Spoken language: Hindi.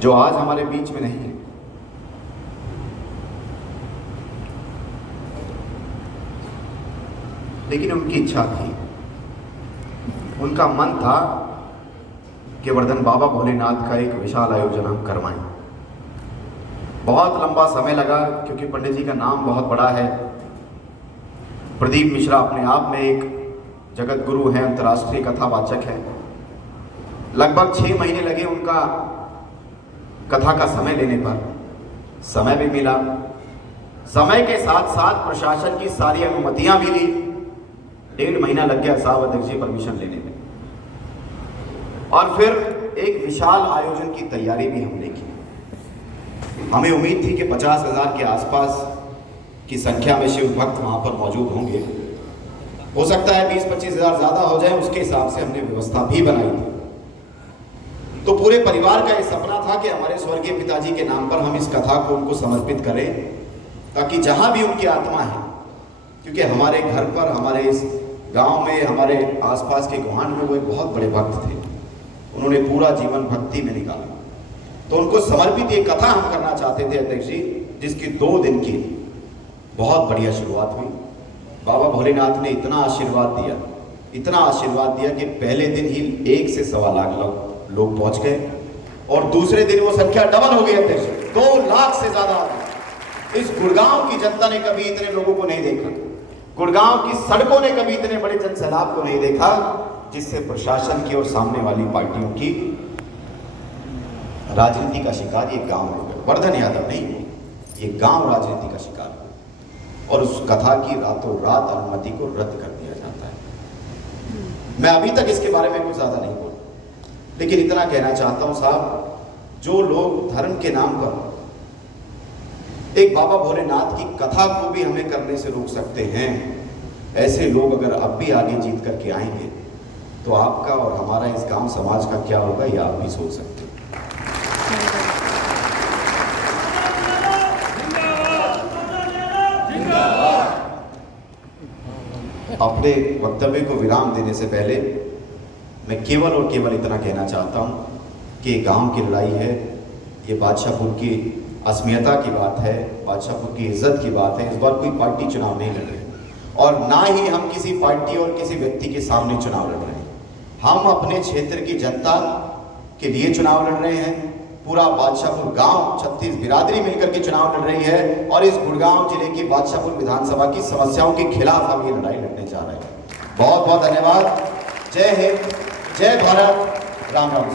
जो आज हमारे बीच में नहीं है। लेकिन उनकी इच्छा थी, उनका मन था कि वर्धन बाबा भोलेनाथ का एक विशाल आयोजन हम करवाएं। बहुत लंबा समय लगा क्योंकि पंडित जी का नाम बहुत बड़ा है। प्रदीप मिश्रा अपने आप में एक जगत गुरु हैं, अंतर्राष्ट्रीय कथावाचक हैं। लगभग 6 महीने लगे उनका कथा का समय लेने पर। समय भी मिला, समय के साथ साथ प्रशासन की सारी अनुमतियां भी ली। 1.5 महीना लग गया साहब अध्यक्ष जी परमिशन लेने में। और फिर एक विशाल आयोजन की तैयारी भी हमने की। हमें उम्मीद थी कि 50,000 के आसपास की संख्या में शिव भक्त वहां पर मौजूद होंगे। हो सकता है 20-25 हज़ार ज़्यादा हो जाए, उसके हिसाब से हमने व्यवस्था भी बनाई थी। तो पूरे परिवार का ये सपना था कि हमारे स्वर्गीय पिताजी के नाम पर हम इस कथा को उनको समर्पित करें, ताकि जहां भी उनकी आत्मा है, क्योंकि हमारे घर पर, हमारे इस गांव में, हमारे आसपास के गुहान में वो एक बहुत बड़े भक्त थे। उन्होंने पूरा जीवन भक्ति में निकाला। तो उनको समर्पित ये कथा हम करना चाहते थे अध्यक्ष जी, जिसकी 2 दिन की बहुत बढ़िया शुरुआत हुई। बाबा भोलेनाथ ने इतना आशीर्वाद दिया कि पहले दिन ही 1 से 1.25 लाख लोग पहुंच गए और दूसरे दिन वो संख्या डबल हो गई अध्यक्ष, 2 लाख से ज्यादा। इस गुड़गांव की जनता ने कभी इतने लोगों को नहीं देखा, गुड़गांव की सड़कों ने कभी इतने बड़े जन सैलाब को नहीं देखा, जिससे प्रशासन की और सामने वाली पार्टियों की राजनीति का शिकार ये गांव हो गया। वर्धन यादव नहीं, ये गांव राजनीति का शिकार हो और उस कथा की रातों रात अनुमति को रद्द कर दिया जाता है। मैं अभी तक इसके बारे में कुछ ज्यादा नहीं बोल, लेकिन इतना कहना चाहता हूं साहब, जो लोग धर्म के नाम पर एक बाबा भोलेनाथ की कथा को भी हमें करने से रोक सकते हैं, ऐसे लोग अगर अब भी आगे जीत करके आएंगे तो आपका और हमारा इस गांव समाज का क्या होगा, ये आप भी सोच सकते हैं। अपने वक्तव्य को विराम देने से पहले मैं केवल और केवल इतना कहना चाहता हूं कि गांव की लड़ाई है, ये बादशाहपुर की अस्मियता की बात है, बादशाहपुर की इज्जत की बात है। इस बार कोई पार्टी चुनाव नहीं लड़ रही और ना ही हम किसी पार्टी और किसी व्यक्ति के सामने चुनाव लड़ रहे हैं। हम अपने क्षेत्र की जनता के लिए चुनाव लड़ रहे हैं। पूरा बादशाहपुर गांव, 36 बिरादरी मिलकर के चुनाव लड़ रही है और इस गुड़गांव जिले की बादशाहपुर विधानसभा की समस्याओं के खिलाफ हम ये लड़ाई लड़ने जा रहे हैं। बहुत बहुत धन्यवाद। जय हिंद, जय भारत, राम राम।